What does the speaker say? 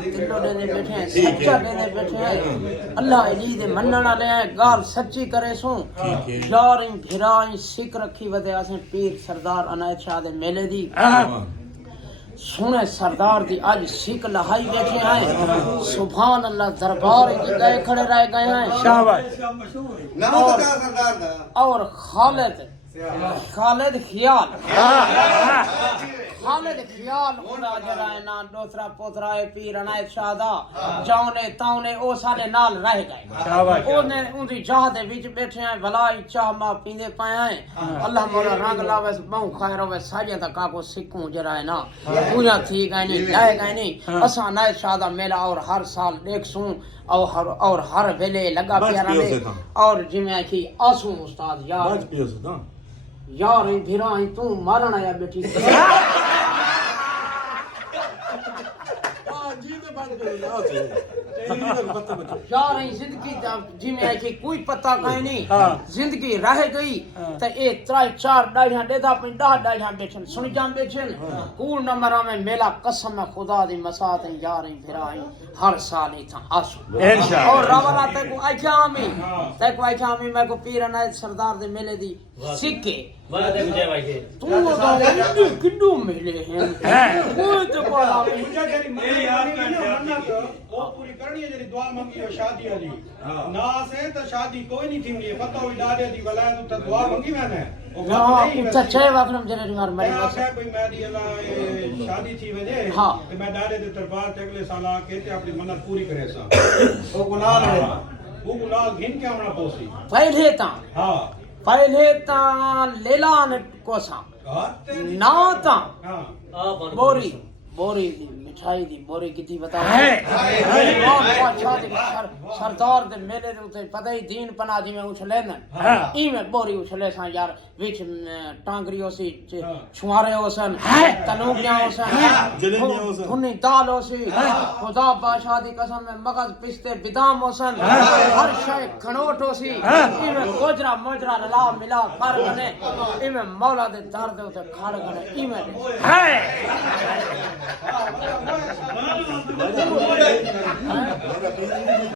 दिलों दे बैठे हैं, सच्चा दे बैठे हैं। अल्लाह अली दे मनण वाले हैं, गाल सच्ची करे सो यार भिराई सिक रखी वदे असें पीर सरदार अनायत शाह दे मेले दी सुने सरदार दी आज सिक लहाई बैठे हैं। सुभान अल्लाह दरबार के गए खड़े रह गए हैं। शाबाश। और खालिद ख्याल उड़ा जरा ना दूसरा पोतरा है पीर अनायत शाह दा जाने ताउने ओ साडे नाल रह गए। ओने उनदी चाह दे विच बैठे हैं भलाई चाह मा पींदे पाए हैं। अल्लाह मोला रंग लावे बहु खैर होवे साजे दा काको सिक्कू जरा है ना पूरा थी गए नहीं लाए गए नहीं। असा अनायत शाह दा मेला और हर साल देखसूं और हर वेले लगा प्यारा ने और जिਵੇਂ कि आंसू उस्ताद यार भिरा तू मारण आया बेटी यार जिंदगी जिमें कि कोई पता कहीं नहीं जिंदगी रह गई तो ए 3-4 डाढ़ियां देदा पे 10 डाढ़ियां बेचन सुन जाम बेचन कूल नंबरा में मेला कसम खुदा दी मसात यार भिरा हर साल ही था आंसू और रवला ते को आख्या मी मैं को पीर अनायत सरदार दे मेले दी सिक्के बड़ा देख जय भाई तू तो किड्डू मिले हैं कोई तो बड़ा जेरी मेरी यार का ओ पूरी करनी है जेरी दुआ मांगी हो शादी वाली ना से तो शादी कोई नहीं थी पता हो डाले दी वला तो दुआ मांगी मैंने हां सच्चे वकरम जरे मार मेरी बस कोई मेरी अल्लाह शादी थी वजे हां ते मैं डाले दे दरबार ते अगले साल आके ते अपनी मन्नत पूरी करे सा ओ गुलाल है वो गुलाल घिन के आना पौसी पहले ता लेलान कोसा ना ता बोरी दी मिठाई दी बोरी कितनी बता सरदार दे मेले दे उते पता ही दीन पना जिवें उछले न इवें बोरी उछले सा यार विच टांगरी होसी छुआरे होसन तनूकियां होसन धुनी दाल होसी खुदा बादशाह दी कसम में मगज पिस्ते बादाम होसन हर शय खनोट होसी इवें गोजरा मोजरा ला मिला कर गने इवें मौला दे दर दे उते खड़ गने इवें